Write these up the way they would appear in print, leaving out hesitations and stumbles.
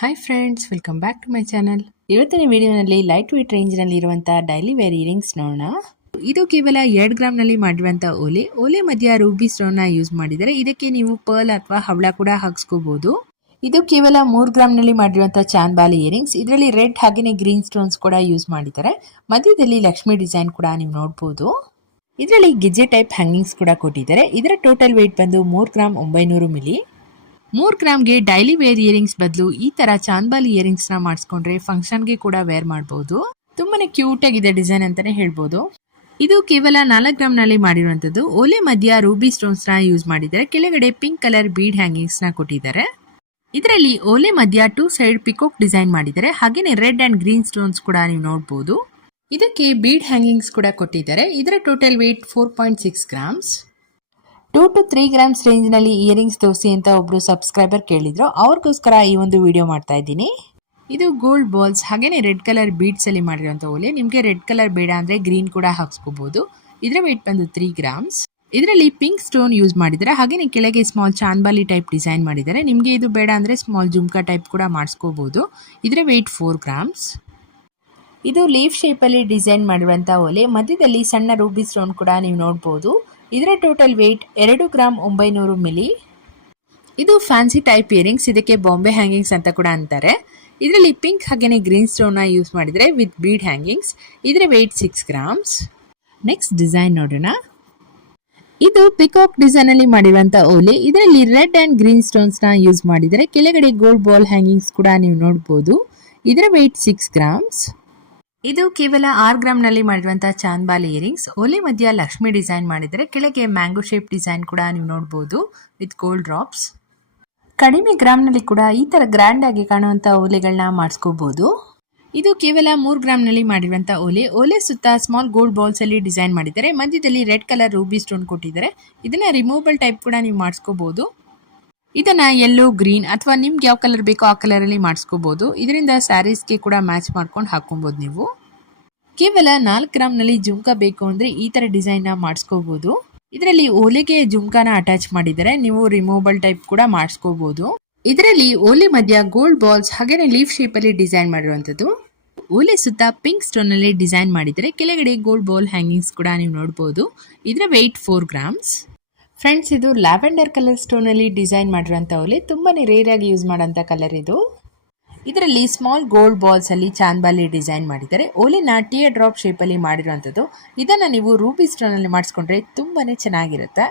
Hi friends, welcome back to my channel. ಇವತ್ತಿನ ವಿಡಿಯೋನಲ್ಲಿ light weight ರೇಂಜ್ನಲ್ಲಿ ಇರುವಂತಹ ಡೈಲಿ ವೇರ್ ಇಯರಿಂಗ್ಸ್ ನೋಡೋಣ. ಇದು ಕೇವಲ 2 ಗ್ರಾಮ್ನಲ್ಲಿ ಮಾಡಿರುವಂತಹ ಓಲೆ ಮಧ್ಯ ರೂಬಿ ಸ್ಟೋನ್ನ ಯೂಸ್ ಮಾಡಿದರೆ ಇದಕ್ಕೆ ನೀವು ಪರ್ಲ್ ಅಥವಾ ಹವಳ ಕೂಡ ಹಾಕ್ಸ್ಕೋಬಹುದು. ಇದು ಕೇವಲ 3 ಗ್ರಾಮ್ನಲ್ಲಿ ಮಾಡಿರುವಂತಹ ಚಾಂದ್ಬಾಲಿ ಇಯರಿಂಗ್ಸ್. ಇದರಲ್ಲಿ ರೆಡ್ ಹಾಗೆಯೇ ಗ್ರೀನ್ ಸ್ಟೋನ್ಸ್ ಕೂಡ ಯೂಸ್ ಮಾಡಿದ್ದಾರೆ. ಮಧ್ಯದಲ್ಲಿ ಲಕ್ಷ್ಮಿ ಡಿಸೈನ್ ಕೂಡ ನೀವು ನೋಡಬಹುದು. ಇದರಲ್ಲಿ ಗೆಜ್ಜೆ ಟೈಪ್ ಹ್ಯಾಂಗಿಂಗ್ಸ್ ಕೂಡ ಕೊಟ್ಟಿದ್ದಾರೆ. ಇದರ ಟೋಟಲ್ ವೇಟ್ ಬಂದು 3 ಗ್ರಾಮ್ 900 ಮಿಲಿ. 3 ಗ್ರಾಮ್ಗೆ ಡೈಲಿ ವೇರ್ ಇಯರಿಂಗ್ಸ್ ಬದಲು ಈ ತರ ಚಾಂದ್ಬಾಲಿ ಇಯರಿಂಗ್ಸ್ ನ ಮಾಡಿಸ್ಕೊಂಡ್ರೆ ಫಂಕ್ಷನ್ಗೆ ಕೂಡ ವೇರ್ ಮಾಡಬಹುದು. ತುಂಬಾನೇ ಕ್ಯೂಟ್ ಆಗಿದೆ ಡಿಸೈನ್ ಅಂತಾನೆ ಹೇಳ್ಬೋದು. ಇದು ಕೇವಲ 4 ಗ್ರಾಮ್ನಲ್ಲಿ ಮಾಡಿರುವಂತದ್ದು. ಓಲೆ ಮಧ್ಯ ರೂಬಿ ಸ್ಟೋನ್ಸ್ ನ ಯೂಸ್ ಮಾಡಿದ್ದಾರೆ. ಕೆಳಗಡೆ ಪಿಂಕ್ ಕಲರ್ ಬೀಡ್ ಹ್ಯಾಂಗಿಂಗ್ಸ್ ನ ಕೊಟ್ಟಿದ್ದಾರೆ. ಇದರಲ್ಲಿ ಓಲೆ ಮಧ್ಯ 2 ಸೈಡ್ ಪಿಕೋಕ್ ಡಿಸೈನ್ ಮಾಡಿದ್ದಾರೆ. ಹಾಗೇನೆ ರೆಡ್ ಅಂಡ್ ಗ್ರೀನ್ ಸ್ಟೋನ್ಸ್ ಕೂಡ ನೀವು ನೋಡಬಹುದು. ಇದಕ್ಕೆ ಬೀಡ್ ಹ್ಯಾಂಗಿಂಗ್ಸ್ ಕೂಡ ಕೊಟ್ಟಿದ್ದಾರೆ. ಇದರ total wait 4.6 grams. 2 to 3 grams range ನಲ್ಲಿ ಇಯರಿಂಗ್ಸ್ ತೋರಿಸಿ ಅಂತ ಒಬ್ರು ಸಬ್ಸ್ಕ್ರೈಬರ್ ಕೇಳಿದ್ರು. ಅವ್ರಿಗೋಸ್ಕರ ಈ ಒಂದು ವಿಡಿಯೋ ಮಾಡ್ತಾ ಇದ್ದೀನಿ. ಇದು ಗೋಲ್ಡ್ ಬಾಲ್ಸ್ ಹಾಗೇನೆ ರೆಡ್ ಕಲರ್ ಬೀಡ್ಸ್ ಅಲ್ಲಿ ಮಾಡಿರುವಂತ ಓಲೆ. ನಿಮ್ಗೆ ರೆಡ್ ಕಲರ್ ಬೇಡ ಅಂದ್ರೆ ಗ್ರೀನ್ ಕೂಡ ಹಾಕ್ಸ್ಕೋಬಹುದು. ಇದರ ವೇಟ್ ಬಂದು 3 ಗ್ರಾಮ್ಸ್. ಇದರಲ್ಲಿ ಪಿಂಕ್ ಸ್ಟೋನ್ ಯೂಸ್ ಮಾಡಿದ್ದಾರೆ. ಹಾಗೇನೆ ಕೆಳಗೆ ಸ್ಮಾಲ್ ಚಾಂದ್ಬಾಲಿ ಟೈಪ್ ಡಿಸೈನ್ ಮಾಡಿದ್ದಾರೆ. ನಿಮ್ಗೆ ಇದು ಬೇಡ ಅಂದ್ರೆ ಸ್ಮಾಲ್ ಜುಮ್ಕಾ ಟೈಪ್ ಕೂಡ ಮಾಡಿಸ್ಕೋಬಹುದು. ಇದರ ವೇಟ್ 4 ಗ್ರಾಮ್ಸ್. ಇದು ಲೀಫ್ ಶೇಪ್ ಅಲ್ಲಿ ಡಿಸೈನ್ ಮಾಡಿರುವಂತ ಓಲೆ. ಮಧ್ಯದಲ್ಲಿ ಸಣ್ಣ ರೂಬಿ ಸ್ಟೋನ್ ಕೂಡ ನೀವು ನೋಡಬಹುದು. ಇದರ ಟೋಟಲ್ ವೇಟ್ 2 ಗ್ರಾಮ್ 900 ಮಿಲಿ. ಇದು ಫ್ಯಾನ್ಸಿ ಟೈಪ್ ಇಯರಿಂಗ್ಸ್. ಇದಕ್ಕೆ ಬಾಂಬೆ ಹ್ಯಾಂಗಿಂಗ್ಸ್ ಅಂತ ಕೂಡ ಅಂತಾರೆ. ಇದರಲ್ಲಿ ಪಿಂಕ್ ಹಾಗೇನೆ ಗ್ರೀನ್ ಸ್ಟೋನ್ ಯೂಸ್ ಮಾಡಿದರೆ ವಿತ್ ಬೀಡ್ ಹ್ಯಾಂಗಿಂಗ್ಸ್. ಇದರ ವೇಟ್ 6 ಗ್ರಾಮ್ಸ್. ನೆಕ್ಸ್ಟ್ ಡಿಸೈನ್ ನೋಡೋಣ. ಇದು ಪಿಕಾಕ್ ಡಿಸೈನ್ ಅಲ್ಲಿ ಮಾಡಿರುವಂತ ಓಲೆ. ಇದರಲ್ಲಿ ರೆಡ್ ಅಂಡ್ ಗ್ರೀನ್ ಸ್ಟೋನ್ಸ್ ನ ಯೂಸ್ ಮಾಡಿದರೆ. ಕೆಳಗಡೆ ಗೋಲ್ಡ್ ಬಾಲ್ ಹ್ಯಾಂಗಿಂಗ್ಸ್ ಕೂಡ ನೀವು ನೋಡಬಹುದು. ಇದರ ವೇಟ್ 6 ಗ್ರಾಮ್ಸ್. ಇದು ಕೇವಲ 6 ಗ್ರಾಮ್ನಲ್ಲಿ ಮಾಡಿರುವಂತಹ ಚಾಂದ್ಬಾಲಿ ಇಯರಿಂಗ್ಸ್. ಓಲೆ ಮಧ್ಯ ಲಕ್ಷ್ಮಿ ಡಿಸೈನ್ ಮಾಡಿದರೆ. ಕೆಳಗೆ ಮ್ಯಾಂಗೋ ಶೇಪ್ ಡಿಸೈನ್ ಕೂಡ ನೀವು ನೋಡಬಹುದು ವಿತ್ ಗೋಲ್ಡ್ ಡ್ರಾಪ್ಸ್. ಕಡಿಮೆ ಗ್ರಾಮ್ನಲ್ಲಿ ಕೂಡ ಈ ತರ ಗ್ರ್ಯಾಂಡ್ ಆಗಿ ಕಾಣುವಂತ ಓಲೆಗಳನ್ನ ಮಾಡಿಸ್ಕೋಬಹುದು. ಇದು ಕೇವಲ 3 ಗ್ರಾಮ್ನಲ್ಲಿ ಮಾಡಿರುವಂತಹ ಓಲೆ ಸುತ್ತ ಸ್ಮಾಲ್ ಗೋಲ್ಡ್ ಬಾಲ್ಸ್ ಅಲ್ಲಿ ಡಿಸೈನ್ ಮಾಡಿದ್ದಾರೆ. ಮಧ್ಯದಲ್ಲಿ ರೆಡ್ ಕಲರ್ ರೂಬಿ ಸ್ಟೋನ್ ಕೊಟ್ಟಿದ್ದಾರೆ. ಇದನ್ನ ರಿಮೂವಬಲ್ ಟೈಪ್ ಕೂಡ ನೀವು ಮಾಡಿಸ್ಕೋಬಹುದು. ಇದನ್ನ ಯೆಲ್ಲೋ, ಗ್ರೀನ್ ಅಥವಾ ನಿಮ್ಗೆ ಯಾವ ಕಲರ್ ಬೇಕೋ ಆ ಕಲರ್ ಅಲ್ಲಿ ಮಾಡಿಸ್ಕೋಬಹುದು. ಇದರಿಂದ ಸ್ಯಾರೀಸ್ಗೆ ಕೂಡ ಮ್ಯಾಚ್ ಮಾಡ್ಕೊಂಡು ಹಾಕೊಬಹುದು ನೀವು. ಕೇವಲ 4 ಗ್ರಾಮ್ನಲ್ಲಿ ಜುಮ್ಕಾ ಬೇಕು ಅಂದ್ರೆ ಈ ತರ ಡಿಸೈನ್ ನ ಮಾಡಿಸ್ಕೋಬಹುದು. ಇದರಲ್ಲಿ ಓಲೆಗೆ ಜುಮ್ಕಾನ ಅಟ್ಯಾಚ್ ಮಾಡಿದರೆ. ನೀವು ರಿಮೂವಬಲ್ ಟೈಪ್ ಕೂಡ ಮಾಡಿಸ್ಕೋಬಹುದು. ಇದರಲ್ಲಿ ಓಲೆ ಮಧ್ಯ ಗೋಲ್ಡ್ ಬಾಲ್ಸ್ ಹಾಗೇನೆ ಲೀಫ್ ಶೇಪ್ ಅಲ್ಲಿ ಡಿಸೈನ್ ಮಾಡಿರುವಂತದ್ದು. ಓಲೆ ಸುತ್ತ ಪಿಂಕ್ ಸ್ಟೋನ್ ಅಲ್ಲಿ ಡಿಸೈನ್ ಮಾಡಿದರೆ. ಕೆಳಗಡೆ ಗೋಲ್ಡ್ ಬಾಲ್ ಹ್ಯಾಂಗಿಂಗ್ಸ್ ಕೂಡ ನೀವು ನೋಡಬಹುದು. ಇದರ ವೇಟ್ 4 ಗ್ರಾಮ್ಸ್. ಫ್ರೆಂಡ್ಸ್, ಇದು ಲ್ಯಾವೆಂಡರ್ ಕಲರ್ ಸ್ಟೋನ್ ಅಲ್ಲಿ ಡಿಸೈನ್ ಮಾಡಿರುವಂತ ಓಲೆ. ತುಂಬಾನೇ ರೇರ್ ಆಗಿ ಯೂಸ್ ಮಾಡೋಂಥ ಕಲರ್ ಇದು. ಇದರಲ್ಲಿ ಸ್ಮಾಲ್ ಗೋಲ್ಡ್ ಬಾಲ್ಸ್ ಅಲ್ಲಿ ಚಾಂದ್ಬಾಲಿ ಡಿಸೈನ್ ಮಾಡಿದ್ದಾರೆ. ಓಲೆನ ಟಿಯರ್ ಡ್ರಾಪ್ ಶೇಪ್ ಅಲ್ಲಿ ಮಾಡಿರುವಂತದ್ದು. ಇದನ್ನ ನೀವು ರೂಬಿ ಸ್ಟೋನ್ ಅಲ್ಲಿ ಮಾಡಿಸ್ಕೊಂಡ್ರೆ ತುಂಬಾನೇ ಚೆನ್ನಾಗಿರುತ್ತೆ.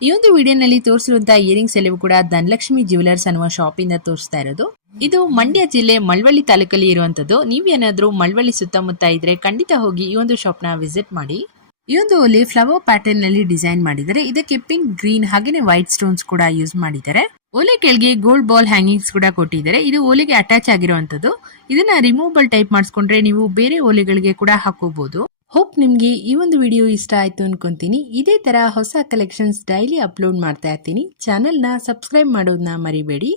ಈ ಒಂದು ವಿಡಿಯೋನಲ್ಲಿ ತೋರಿಸಿರುವಂತಹ ಇಯರಿಂಗ್ಸ್ ಎಲ್ಲವೂ ಕೂಡ ಧನಲಕ್ಷ್ಮಿ ಜ್ಯುವೆಲರ್ಸ್ ಅನ್ನುವ ಶಾಪ್ ಇಂದ ತೋರಿಸ್ತಾ ಇರೋದು. ಇದು ಮಂಡ್ಯ ಜಿಲ್ಲೆ ಮಳವಳ್ಳಿ ತಾಲೂಕಲ್ಲಿ ಇರುವಂತದ್ದು. ನೀವೇನಾದ್ರೂ ಮಳವಳ್ಳಿ ಸುತ್ತಮುತ್ತ ಇದ್ರೆ ಖಂಡಿತ ಹೋಗಿ ಈ ಒಂದು ಶಾಪ್ ನ ವಿಸಿಟ್ ಮಾಡಿ. ಈ ಒಂದು ಓಲೆ ಫ್ಲವರ್ ಪ್ಯಾಟರ್ನ್ ನಲ್ಲಿ ಡಿಸೈನ್ ಮಾಡಿದ್ದಾರೆ. ಇದಕ್ಕೆ ಪಿಂಕ್, ಗ್ರೀನ್ ಹಾಗೇನೆ ವೈಟ್ ಸ್ಟೋನ್ಸ್ ಕೂಡ ಯೂಸ್ ಮಾಡಿದ್ದಾರೆ. ಓಲೆ ಕೆಳಗೆ ಗೋಲ್ಡ್ ಬಾಲ್ ಹ್ಯಾಂಗಿಂಗ್ಸ್ ಕೂಡ ಕೊಟ್ಟಿದ್ದಾರೆ. ಇದು ಓಲೆಗೆ ಅಟ್ಯಾಚ್ ಆಗಿರುವಂತದ್ದು. ಇದನ್ನ ರಿಮೂವಬಲ್ ಟೈಪ್ ಮಾಡಿಸ್ಕೊಂಡ್ರೆ ನೀವು ಬೇರೆ ಓಲೆಗಳಿಗೆ ಕೂಡ ಹಾಕೋಬಹುದು. ಹೋಪ್ ನಿಮ್ಗೆ ಈ ಒಂದು ವಿಡಿಯೋ ಇಷ್ಟ ಆಯ್ತು ಅನ್ಕೊಂತೀನಿ. ಇದೇ ತರ ಹೊಸ ಕಲೆಕ್ಷನ್ಸ್ ಡೈಲಿ ಅಪ್ಲೋಡ್ ಮಾಡ್ತಾ ಇರ್ತೀನಿ. ಚಾನೆಲ್ ನ ಸಬ್ಸ್ಕ್ರೈಬ್ ಮಾಡೋದನ್ನ ಮರಿಬೇಡಿ.